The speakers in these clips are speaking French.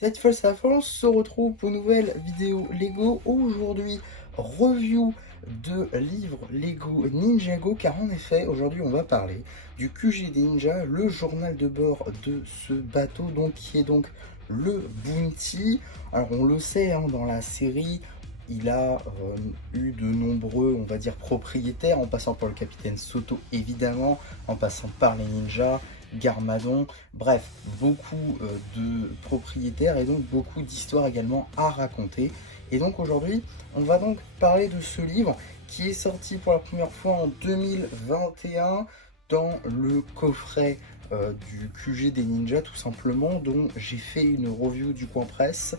Cette fois, ça France se retrouve pour une nouvelle vidéo Lego. Aujourd'hui, review de livre Lego Ninjago, car en effet, aujourd'hui, on va parler du QG Ninja, le journal de bord de ce bateau, donc qui est donc le Bounty. Alors, on le sait, hein, dans la série, il a eu de nombreux, on va dire, propriétaires, en passant par le capitaine Soto, évidemment, en passant par les ninjas, Garmadon, bref, beaucoup de propriétaires et donc beaucoup d'histoires également à raconter. Et donc aujourd'hui, on va donc parler de ce livre qui est sorti pour la première fois en 2021 dans le coffret du QG des ninjas tout simplement, dont j'ai fait une review du coin presse.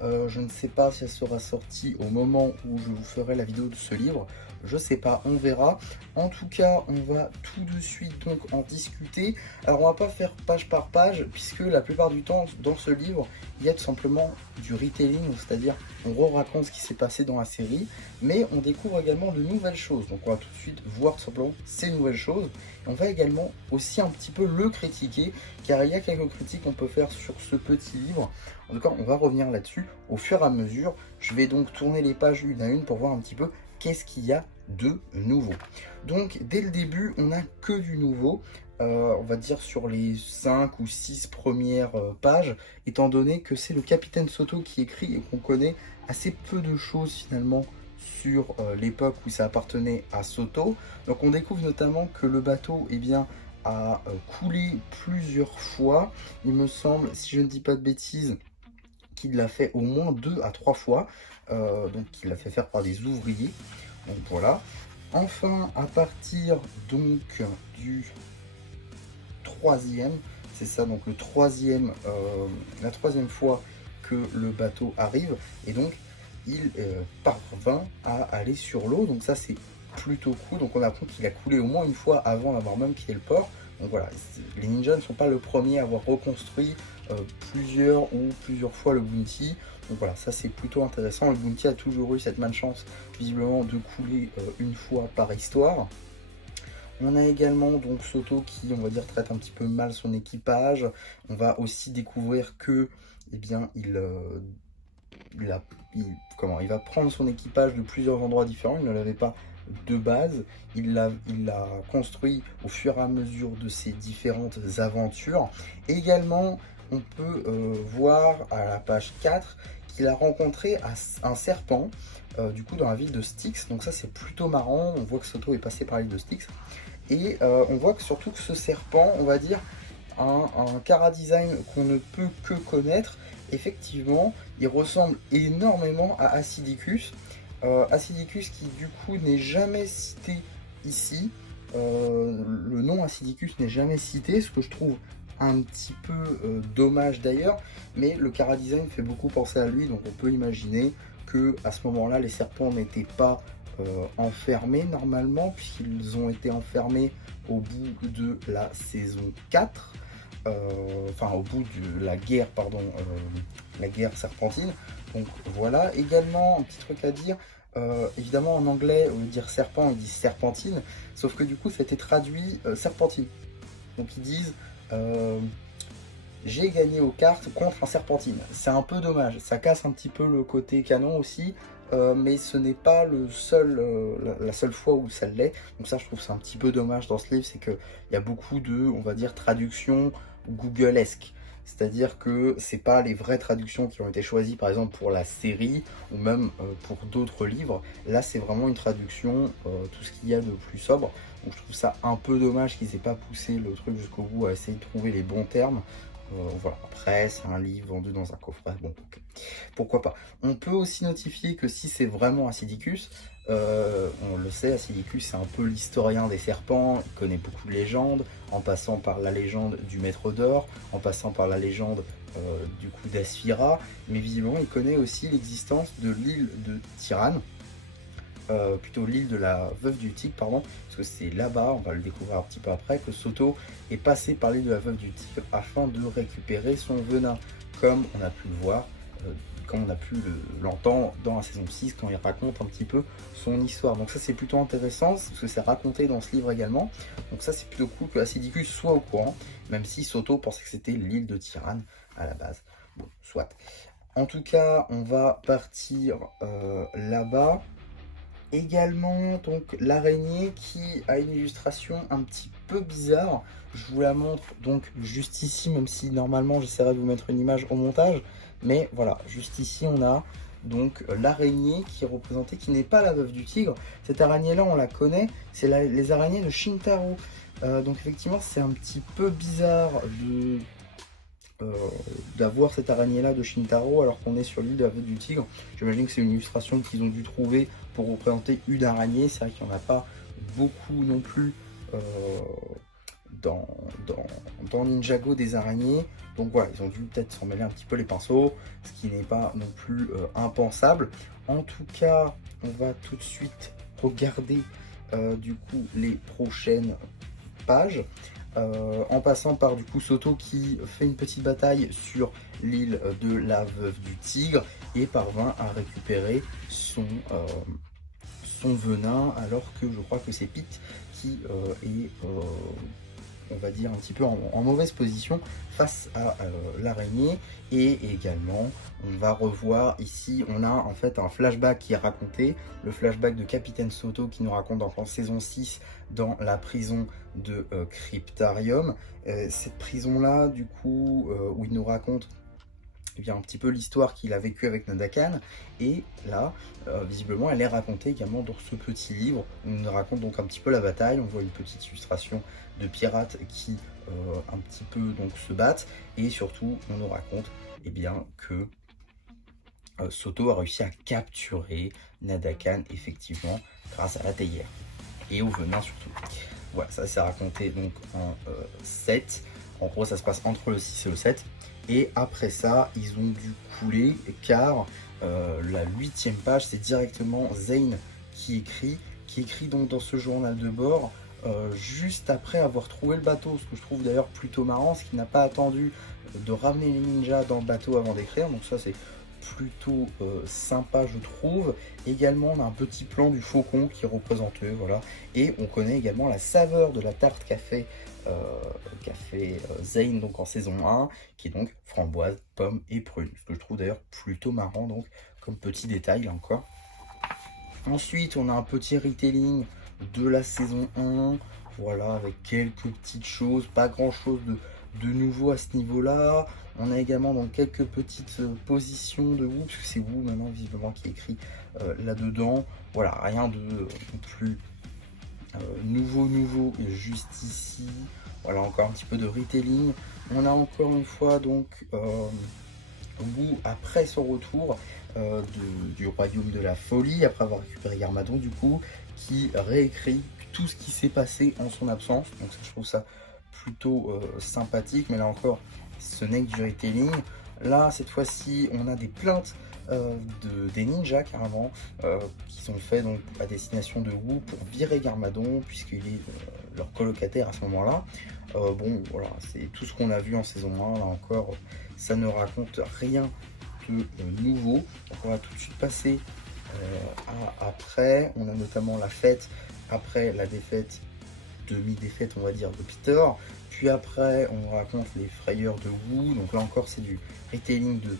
Je ne sais pas si elle sera sortie au moment où je vous ferai la vidéo de ce livre, je sais pas, on verra. En tout cas, on va tout de suite donc en discuter. Alors on va pas faire page par page, puisque la plupart du temps dans ce livre, il y a tout simplement du retelling, c'est-à-dire on re-raconte ce qui s'est passé dans la série, mais on découvre également de nouvelles choses. Donc on va tout de suite voir tout simplement ces nouvelles choses. Et on va également aussi un petit peu le critiquer, car il y a quelques critiques qu'on peut faire sur ce petit livre. En tout cas, on va revenir là-dessus au fur et à mesure. Je vais donc tourner les pages une à une pour voir un petit peu qu'est-ce qu'il y a de nouveau. Donc dès le début, on n'a que du nouveau. On va dire sur les 5 ou 6 premières pages, étant donné que c'est le capitaine Soto qui écrit et qu'on connaît assez peu de choses finalement sur l'époque où ça appartenait à Soto. Donc on découvre notamment que le bateau a coulé plusieurs fois. Il me semble, si je ne dis pas de bêtises, qu'il l'a fait au moins 2 à 3 fois. Donc il l'a fait faire par des ouvriers. Donc voilà. Enfin, à partir donc du troisième, c'est ça, donc la troisième fois que le bateau arrive, et donc il parvint à aller sur l'eau, donc ça c'est plutôt cool. Donc on apprend qu'il a coulé au moins une fois avant d'avoir même quitté le port. Donc voilà, les ninjas ne sont pas le premier à avoir reconstruit plusieurs fois le Bounty. Donc voilà, ça c'est plutôt intéressant. Le Bounty a toujours eu cette malchance visiblement de couler une fois par histoire. On a également donc Soto qui, on va dire, traite un petit peu mal son équipage. On va aussi découvrir que, eh bien, il va prendre son équipage de plusieurs endroits différents. Il ne l'avait pas de base. Il l'a construit au fur et à mesure de ses différentes aventures. Également, on peut voir à la page 4 qu'il a rencontré un serpent, du coup, dans la ville de Styx. Donc ça, c'est plutôt marrant. On voit que Soto est passé par l'île de Styx. Et on voit que surtout que ce serpent, on va dire, a un chara-design qu'on ne peut que connaître. Effectivement, il ressemble énormément à Acidicus. Acidicus qui du coup n'est jamais cité ici. Le nom Acidicus n'est jamais cité, ce que je trouve un petit peu dommage d'ailleurs. Mais le chara-design fait beaucoup penser à lui, donc on peut imaginer que à ce moment-là, les serpents n'étaient pas enfermés normalement, puisqu'ils ont été enfermés au bout de la saison 4, enfin au bout de la guerre, pardon, la guerre serpentine. Donc voilà, également un petit truc à dire, évidemment en anglais au lieu de dire serpent, ils disent serpentine, sauf que du coup ça a été traduit serpentine. Donc ils disent j'ai gagné aux cartes contre un serpentine. C'est un peu dommage, ça casse un petit peu le côté canon aussi, mais ce n'est pas la seule fois où ça l'est. Donc ça, je trouve c'est un petit peu dommage dans ce livre, c'est qu'il y a beaucoup de, on va dire, traductions Google-esque. C'est-à-dire que c'est pas les vraies traductions qui ont été choisies, par exemple pour la série ou même pour d'autres livres. Là, c'est vraiment une traduction, tout ce qu'il y a de plus sobre. Donc je trouve ça un peu dommage qu'ils aient pas poussé le truc jusqu'au bout à essayer de trouver les bons termes. Voilà. Après, c'est un livre vendu dans un coffret, bon, donc, pourquoi pas. On peut aussi notifier que si c'est vraiment Acidicus, on le sait, Acidicus c'est un peu l'historien des serpents, il connaît beaucoup de légendes, en passant par la légende du Maître d'Or, en passant par la légende du coup d'Asphira, mais visiblement il connaît aussi l'existence de l'île de Tyrane, plutôt l'île de la Veuve du Tigre, pardon, parce que c'est là-bas, on va le découvrir un petit peu après, que Soto est passé par l'île de la Veuve du Tigre afin de récupérer son venin, comme on a pu le voir, comme on a pu l'entendre dans la saison 6, quand il raconte un petit peu son histoire. Donc ça c'est plutôt intéressant, parce que c'est raconté dans ce livre également, donc ça c'est plutôt cool que Acidicus soit au courant, même si Soto pensait que c'était l'île de Tyrane à la base. Bon, soit. En tout cas, on va partir là-bas. Également, donc, l'araignée qui a une illustration un petit peu bizarre. Je vous la montre donc juste ici, même si normalement j'essaierai de vous mettre une image au montage. Mais voilà, juste ici, on a donc l'araignée qui est représentée, qui n'est pas la veuve du tigre. Cette araignée-là, on la connaît, c'est les araignées de Shintaro. Donc effectivement, c'est un petit peu bizarre euh, d'avoir cette araignée-là de Shintaro alors qu'on est sur l'île de la veuve du tigre. J'imagine que c'est une illustration qu'ils ont dû trouver pour représenter une araignée. C'est vrai qu'il n'y en a pas beaucoup non plus euh, dans, dans Ninjago des araignées. Donc voilà, ils ont dû peut-être s'en mêler un petit peu les pinceaux, ce qui n'est pas non plus impensable. En tout cas, on va tout de suite regarder du coup les prochaines pages. En passant par du coup Soto qui fait une petite bataille sur l'île de la veuve du tigre et parvint à récupérer son venin, alors que je crois que c'est Pete qui est on va dire un petit peu en mauvaise position face à l'araignée. Et également on va revoir ici, on a en fait un flashback qui est raconté, le flashback de Capitaine Soto qui nous raconte donc en saison 6 dans la prison de Cryptarium. Cette prison là du coup où il nous raconte eh bien, un petit peu l'histoire qu'il a vécue avec Nadakan, et là visiblement elle est racontée également dans ce petit livre. On nous raconte donc un petit peu la bataille, on voit une petite illustration de pirates qui un petit peu donc se battent, et surtout on nous raconte eh bien que Soto a réussi à capturer Nadakan effectivement grâce à la théière et au venin surtout. Voilà, ça c'est raconté donc en 7. En gros, ça se passe entre le 6 et le 7. Et après ça, ils ont dû couler car la 8e page, c'est directement Zane qui écrit donc dans ce journal de bord, juste après avoir trouvé le bateau, ce que je trouve d'ailleurs plutôt marrant, ce qu'il n'a pas attendu de ramener les ninjas dans le bateau avant d'écrire. Donc ça c'est plutôt sympa je trouve. Également on a un petit plan du faucon qui est représenté, voilà, et on connaît également la saveur de la tarte qu'a fait Zane donc en saison 1, qui est donc framboise, pomme et prune, ce que je trouve d'ailleurs plutôt marrant donc comme petit détail là encore. Ensuite on a un petit retelling de la saison 1, voilà, avec quelques petites choses, pas grand chose de nouveau à ce niveau là. On a également donc quelques petites positions de Wu, parce que c'est Wu maintenant visiblement qui écrit là dedans. Voilà, rien de plus nouveau juste ici. Voilà, encore un petit peu de retelling. On a encore une fois donc Wu après son retour du royaume de la folie, après avoir récupéré Garmadon du coup, qui réécrit tout ce qui s'est passé en son absence. Donc je trouve ça plutôt sympathique, mais là encore ce n'est que du retelling. Là cette fois-ci on a des plaintes des ninjas carrément qui sont faits donc à destination de Wu pour virer Garmadon puisqu'il est leur colocataire à ce moment là. Bon voilà, c'est tout ce qu'on a vu en saison 1, là encore ça ne raconte rien de nouveau. Donc on va tout de suite passer à après. On a notamment la fête après la défaite, demi-défaite on va dire, de Peter. Puis après on raconte les frayeurs de Wu, donc là encore c'est du retelling de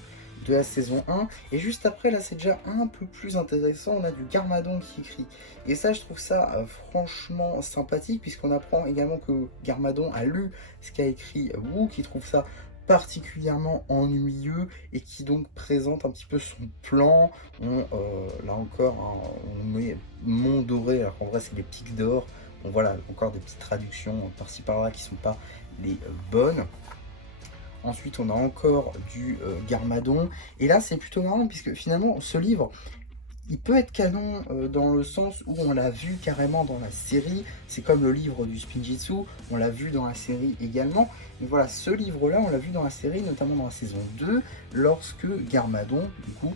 la saison 1. Et juste après là c'est déjà un peu plus intéressant, on a du Garmadon qui écrit. Et ça je trouve ça franchement sympathique, puisqu'on apprend également que Garmadon a lu ce qu'a écrit Wu, qui trouve ça particulièrement ennuyeux et qui donc présente un petit peu son plan. Là encore hein, on met Mont Doré alors qu'en vrai c'est les pics d'or. Bon voilà, encore des petites traductions par-ci par-là qui sont pas les bonnes. Ensuite on a encore du Garmadon, et là c'est plutôt marrant puisque finalement ce livre il peut être canon dans le sens où on l'a vu carrément dans la série. C'est comme le livre du Spinjitzu, on l'a vu dans la série également. Mais voilà, ce livre-là, on l'a vu dans la série, notamment dans la saison 2, lorsque Garmadon, du coup,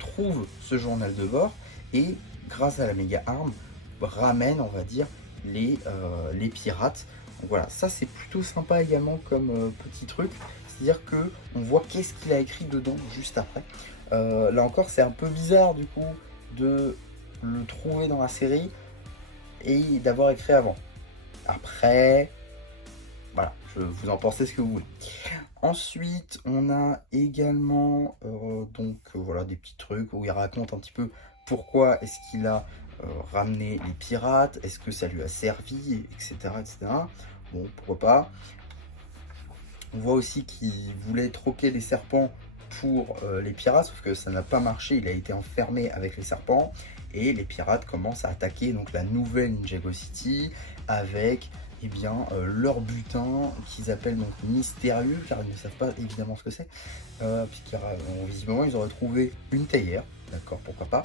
trouve ce journal de bord et, grâce à la méga arme, ramène, on va dire, les pirates. Donc voilà, ça c'est plutôt sympa également comme petit truc. C'est-à-dire que on voit qu'est-ce qu'il a écrit dedans juste après. Là encore c'est un peu bizarre du coup de le trouver dans la série et d'avoir écrit avant. Après, voilà, vous en pensez ce que vous voulez. Ensuite, on a également voilà, des petits trucs où il raconte un petit peu pourquoi est-ce qu'il a ramené les pirates, est-ce que ça lui a servi, etc., etc. Bon, pourquoi pas. On voit aussi qu'il voulait troquer les serpents pour les pirates, sauf que ça n'a pas marché, il a été enfermé avec les serpents, et les pirates commencent à attaquer donc la nouvelle Ninjago City avec leur butin qu'ils appellent donc mystérieux, car ils ne savent pas évidemment ce que c'est, visiblement ils auraient trouvé une théière, d'accord, pourquoi pas,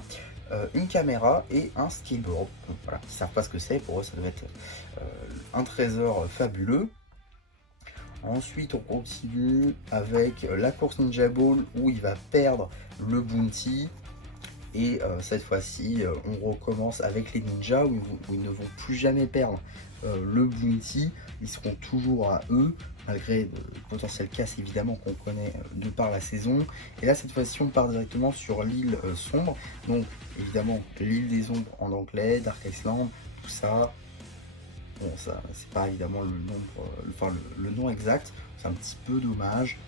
une caméra et un skateboard. Donc voilà, ils ne savent pas ce que c'est, pour eux ça doit être un trésor fabuleux. Ensuite, on continue avec la course Ninja Ball où il va perdre le bounty. Et cette fois-ci, on recommence avec les ninjas où ils ne vont plus jamais perdre le bounty. Ils seront toujours à eux, malgré de potentielles casses évidemment qu'on connaît de par la saison. Et là, cette fois-ci, on part directement sur l'île sombre. Donc, évidemment, l'île des ombres en anglais, Dark Island, tout ça. Bon, ça, c'est pas évidemment le nom exact, c'est un petit peu dommage.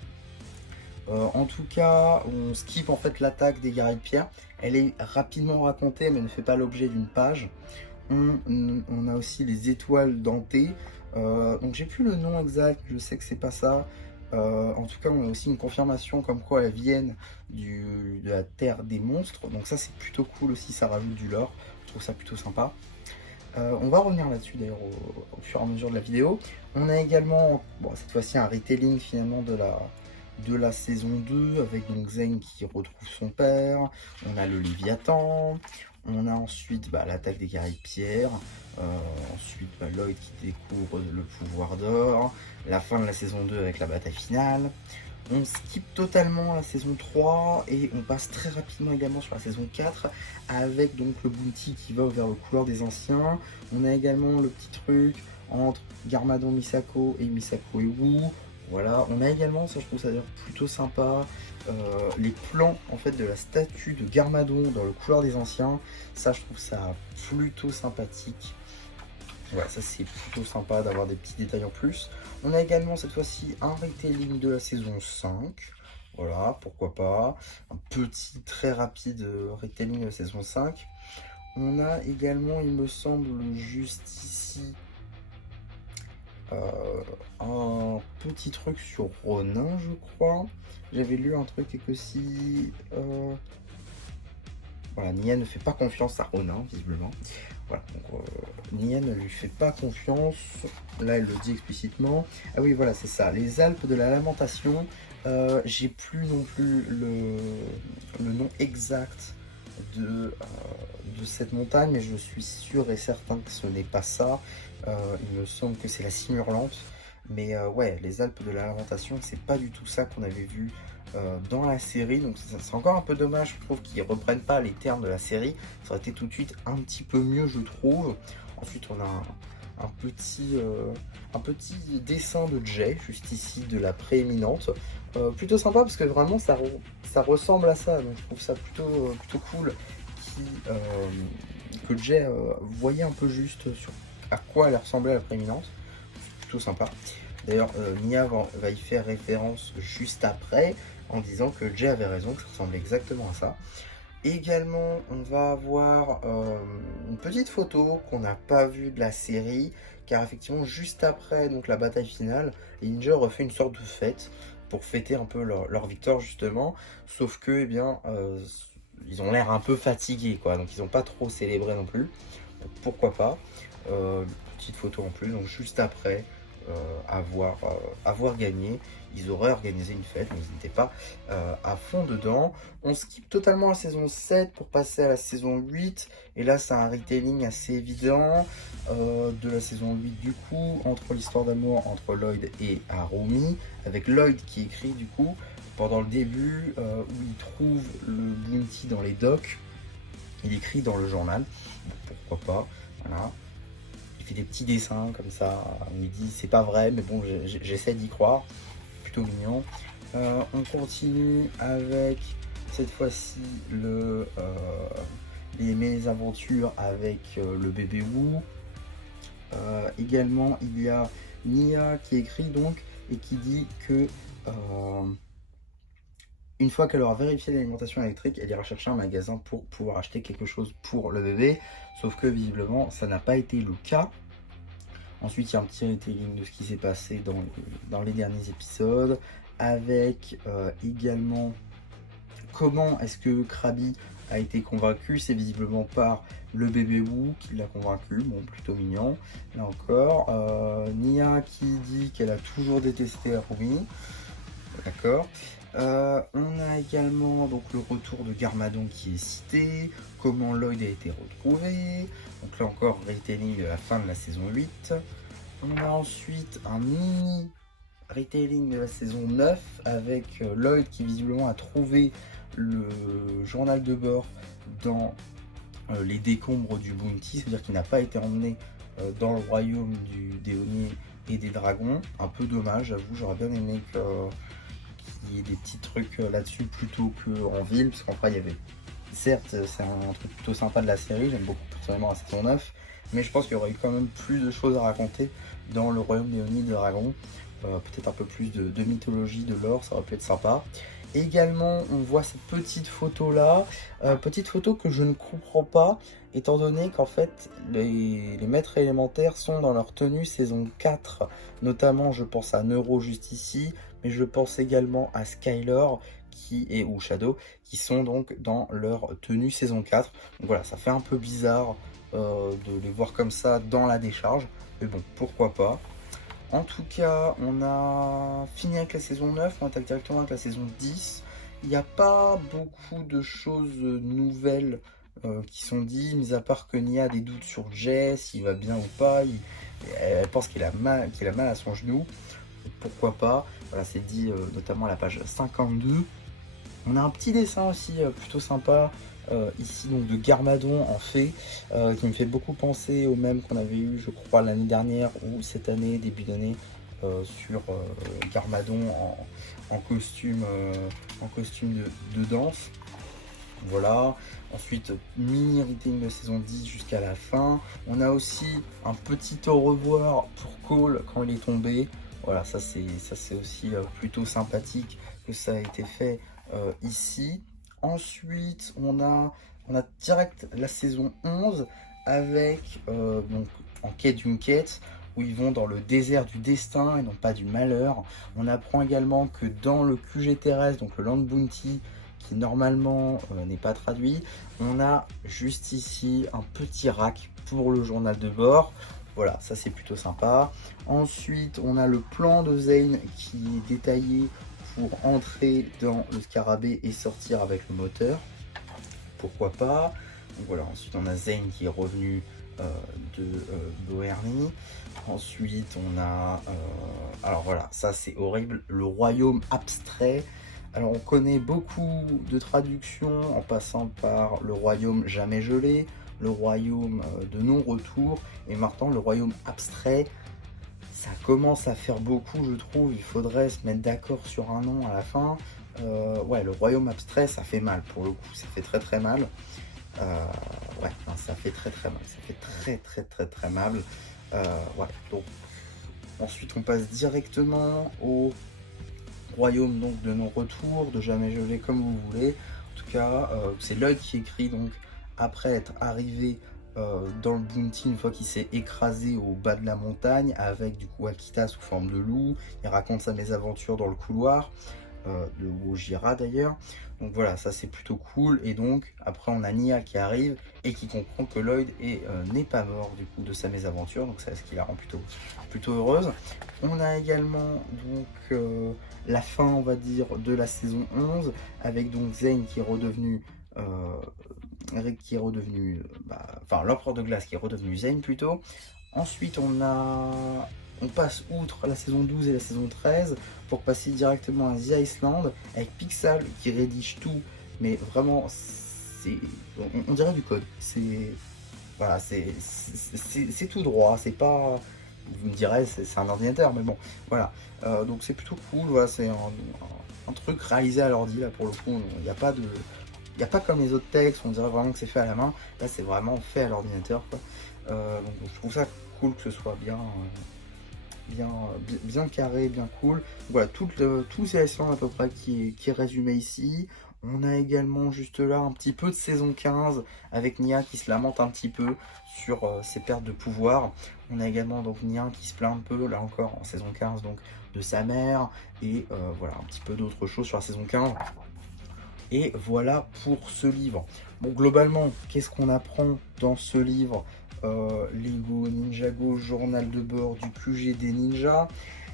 En tout cas, on skip en fait l'attaque des guerriers de pierre. Elle est rapidement racontée, mais ne fait pas l'objet d'une page. On a aussi les étoiles dentées. Donc j'ai plus le nom exact, je sais que c'est pas ça. En tout cas, on a aussi une confirmation comme quoi elles viennent de la terre des monstres. Donc ça, c'est plutôt cool aussi, ça rajoute du lore. Je trouve ça plutôt sympa. On va revenir là-dessus d'ailleurs au fur et à mesure de la vidéo. On a également, cette fois-ci, un retelling finalement de la saison 2 avec donc Zane qui retrouve son père. On a le Léviathan. On a ensuite l'attaque des guerriers de pierre. Ensuite Lloyd qui découvre le pouvoir d'or. La fin de la saison 2 avec la bataille finale. On skip totalement la saison 3 et on passe très rapidement également sur la saison 4 avec donc le bounty qui va vers le couloir des anciens. On a également le petit truc entre Garmadon Misako et Misako et Wu. Voilà, on a également, ça je trouve ça d'ailleurs plutôt sympa, les plans en fait de la statue de Garmadon dans le couloir des anciens. Ça je trouve ça plutôt sympathique. Voilà, ça c'est plutôt sympa d'avoir des petits détails en plus. On a également cette fois-ci un retelling de la saison 5. Voilà, pourquoi pas. Un petit, très rapide retelling de la saison 5. On a également, il me semble, juste ici, un petit truc sur Ronin, je crois. J'avais lu un truc et que si... Voilà, Nia ne fait pas confiance à Ronin, visiblement. Voilà, donc Nia ne lui fait pas confiance. Là, elle le dit explicitement. Ah oui, voilà, c'est ça. Les Alpes de la Lamentation. J'ai plus non plus le nom exact de cette montagne, mais je suis sûr et certain que ce n'est pas ça. Il me semble que c'est la Cime Hurlante. Mais ouais, les Alpes de la Lamentation, c'est pas du tout ça qu'on avait vu dans la série, donc c'est encore un peu dommage, je trouve qu'ils reprennent pas les termes de la série. Ça aurait été tout de suite un petit peu mieux, je trouve. Ensuite, on a un petit dessin de Jay juste ici de la prééminente, plutôt sympa parce que vraiment ça ressemble à ça, donc je trouve ça plutôt cool que Jay voyait un peu juste sur à quoi elle ressemblait à la prééminente. Plutôt sympa. D'ailleurs, Nia va y faire référence juste après en disant que Jay avait raison, que ça ressemble exactement à ça. Également, on va avoir une petite photo qu'on n'a pas vue de la série, car effectivement, juste après donc la bataille finale, les ninjas refait une sorte de fête pour fêter un peu leur victoire justement, sauf que, eh bien, ils ont l'air un peu fatigués, quoi, donc ils n'ont pas trop célébré non plus. Donc, pourquoi pas, petite photo en plus, donc juste après avoir gagné, ils auraient organisé une fête, mais ils n'étaient pas à fond dedans. On skip totalement la saison 7 pour passer à la saison 8, et là c'est un retelling assez évident de la saison 8 du coup, entre l'histoire d'amour entre Lloyd et Harumi, avec Lloyd qui écrit du coup pendant le début où il trouve le bounty dans les docks, il écrit dans le journal, pourquoi pas, voilà. Il fait des petits dessins comme ça, on lui dit c'est pas vrai, mais bon, j'essaie d'y croire, plutôt mignon. On continue avec cette fois-ci les mésaventures avec le bébé Wu. Également, il y a Nia qui écrit donc et qui dit que une fois qu'elle aura vérifié l'alimentation électrique, elle ira chercher un magasin pour pouvoir acheter quelque chose pour le bébé. Sauf que visiblement, ça n'a pas été le cas. Ensuite, il y a un petit retelling de ce qui s'est passé dans les derniers épisodes, avec également comment est-ce que Krabi a été convaincu. C'est visiblement par le bébé Wu qui l'a convaincu, bon, plutôt mignon, là encore. Nia qui dit qu'elle a toujours détesté Harumi, d'accord. On a également donc le retour de Garmadon qui est cité, comment Lloyd a été retrouvé, donc là encore retelling de la fin de la saison 8. On a ensuite un mini retelling de la saison 9 avec Lloyd qui visiblement a trouvé le journal de bord dans les décombres du Bounty, c'est-à-dire qu'il n'a pas été emmené dans le royaume des Oni et des dragons. Un peu dommage, j'avoue, j'aurais bien aimé qu'il y ait des petits trucs là-dessus plutôt qu'en ville, parce qu'après il y avait, certes c'est un truc plutôt sympa de la série, j'aime beaucoup personnellement la saison 9, mais je pense qu'il y aurait eu quand même plus de choses à raconter dans le royaume des Oni et des dragons, peut-être un peu plus de mythologie, de lore, ça aurait pu être sympa. Également, on voit cette petite photo là, petite photo que je ne comprends pas, étant donné qu'en fait les maîtres élémentaires sont dans leur tenue saison 4, notamment je pense à Neuro juste ici, mais je pense également à Skyler ou Shadow, qui sont donc dans leur tenue saison 4. Donc voilà, ça fait un peu bizarre de les voir comme ça dans la décharge, mais bon, pourquoi pas. En tout cas, on a fini avec la saison 9, on attaque directement avec la saison 10. Il n'y a pas beaucoup de choses nouvelles qui sont dites, mis à part que Nia a des doutes sur Jess, il va bien ou pas, elle pense qu'il a mal à son genou, pourquoi pas. Voilà, c'est dit notamment à la page 52. On a un petit dessin aussi plutôt sympa ici donc de Garmadon en fée qui me fait beaucoup penser au même qu'on avait eu je crois l'année dernière ou cette année, début d'année, sur Garmadon en costume de danse. Voilà, ensuite mini reading de saison 10 jusqu'à la fin. On a aussi un petit au revoir pour Cole quand il est tombé. Voilà, ça c'est aussi plutôt sympathique que ça a été fait ici. Ensuite, on a direct la saison 11 avec donc en quête d'une quête où ils vont dans le désert du destin et non pas du malheur. On apprend également que dans le QG terrestre, donc le Land Bounty, qui normalement n'est pas traduit, on a juste ici un petit rack pour le journal de bord. Voilà, ça c'est plutôt sympa. Ensuite, on a le plan de Zane qui est détaillé pour entrer dans le scarabée et sortir avec le moteur. Pourquoi pas. Donc voilà, ensuite on a Zane qui est revenu de Boherny. Ensuite on a alors voilà, ça c'est horrible, le royaume abstrait. Alors on connaît beaucoup de traductions en passant par le royaume jamais gelé, le royaume de non-retour et maintenant le royaume abstrait. Ça commence à faire beaucoup, je trouve. Il faudrait se mettre d'accord sur un nom à la fin. Ouais, le royaume abstrait, ça fait mal pour le coup. Ça fait très très mal. Ouais, non, ça fait très très mal. Ça fait très très très très mal. Ouais, donc ensuite on passe directement au royaume donc de non-retour, de jamais gelé comme vous voulez. En tout cas, c'est Lloyd qui écrit donc après être arrivé dans le Bounty une fois qu'il s'est écrasé au bas de la montagne avec du coup Akita sous forme de loup. Il raconte sa mésaventure dans le couloir de Wojira d'ailleurs. Donc voilà, ça c'est plutôt cool. Et donc après on a Nia qui arrive et qui comprend que Lloyd n'est pas mort du coup de sa mésaventure, donc c'est ce qui la rend plutôt heureuse. On a également donc la fin on va dire de la saison 11 avec donc Zane qui est redevenu enfin l'empereur de glace qui est redevenu Zane plutôt. Ensuite on passe outre la saison 12 et la saison 13 pour passer directement à The Iceland avec Pixel qui rédige tout, mais vraiment on dirait du code, voilà, c'est tout droit, c'est pas, vous me direz c'est un ordinateur, mais bon voilà, donc c'est plutôt cool. Voilà, c'est un truc réalisé à l'ordi là pour le coup. Il n'y a pas comme les autres textes, on dirait vraiment que c'est fait à la main. Là, c'est vraiment fait à l'ordinateur, quoi. Donc, je trouve ça cool que ce soit bien bien carré, bien cool. Voilà, tout c'est Iceland à peu près qui est résumé ici. On a également juste là un petit peu de saison 15 avec Nia qui se lamente un petit peu sur ses pertes de pouvoir. On a également donc Nia qui se plaint un peu, là encore en saison 15, donc de sa mère. Et voilà, un petit peu d'autres choses sur la saison 15. Et voilà pour ce livre. Bon, globalement, qu'est-ce qu'on apprend dans ce livre Lego Ninjago, journal de bord du QG des ninjas?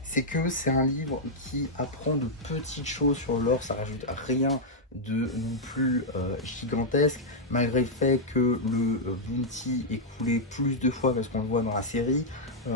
C'est que c'est un livre qui apprend de petites choses sur l'or, ça rajoute rien de non plus gigantesque, malgré le fait que le Bounty est coulé plus de fois que ce qu'on le voit dans la série,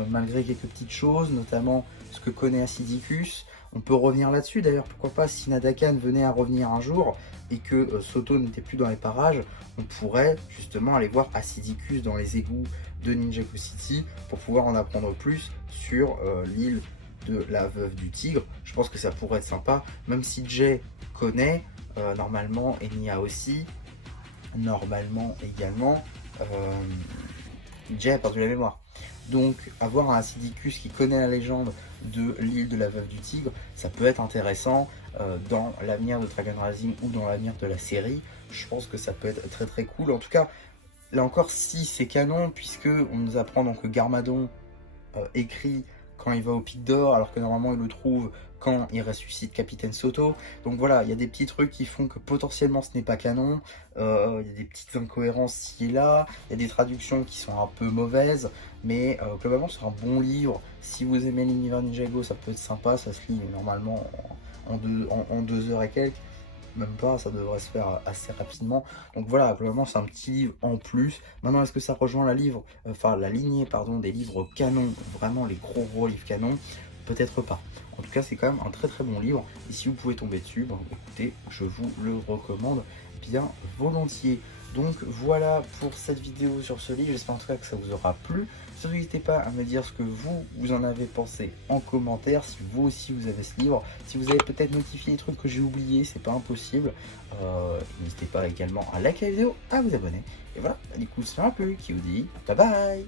malgré quelques petites choses, notamment ce que connaît Acidicus. On peut revenir là-dessus d'ailleurs, pourquoi pas, si Nadakan venait à revenir un jour et que Soto n'était plus dans les parages, on pourrait justement aller voir Acidicus dans les égouts de Ninjago City pour pouvoir en apprendre plus sur l'île de la veuve du tigre. Je pense que ça pourrait être sympa, même si Jay connaît normalement, et Nia aussi, normalement également, Jay a perdu la mémoire. Donc avoir un Acidicus qui connaît la légende de l'île de la veuve du tigre, ça peut être intéressant dans l'avenir de Dragon Rising ou dans l'avenir de la série. Je pense que ça peut être très très cool. En tout cas, là encore, si c'est canon, puisque on nous apprend donc que Garmadon écrit quand il va au Pic d'Or, alors que normalement il le trouve quand il ressuscite Capitaine Soto. Donc voilà, il y a des petits trucs qui font que potentiellement ce n'est pas canon. Il y a des petites incohérences ci et là, il y a des traductions qui sont un peu mauvaises, mais globalement c'est un bon livre. Si vous aimez l'univers Ninjago, ça peut être sympa, ça se lit normalement en 2 heures et quelques. Même pas, ça devrait se faire assez rapidement. Donc voilà, globalement c'est un petit livre en plus. Maintenant, est-ce que ça rejoint la lignée pardon, des livres canons, vraiment les gros livres canons? Peut-être pas. En tout cas, c'est quand même un très très bon livre. Et si vous pouvez tomber dessus, bon, écoutez, je vous le recommande bien volontiers. Donc voilà pour cette vidéo sur ce livre, j'espère en tout cas que ça vous aura plu. Surtout n'hésitez pas à me dire ce que vous en avez pensé en commentaire, si vous aussi vous avez ce livre, si vous avez peut-être notifié les trucs que j'ai oubliés, c'est pas impossible. N'hésitez pas également à liker la vidéo, à vous abonner. Et voilà, du coup c'est un peu qui vous dit bye bye.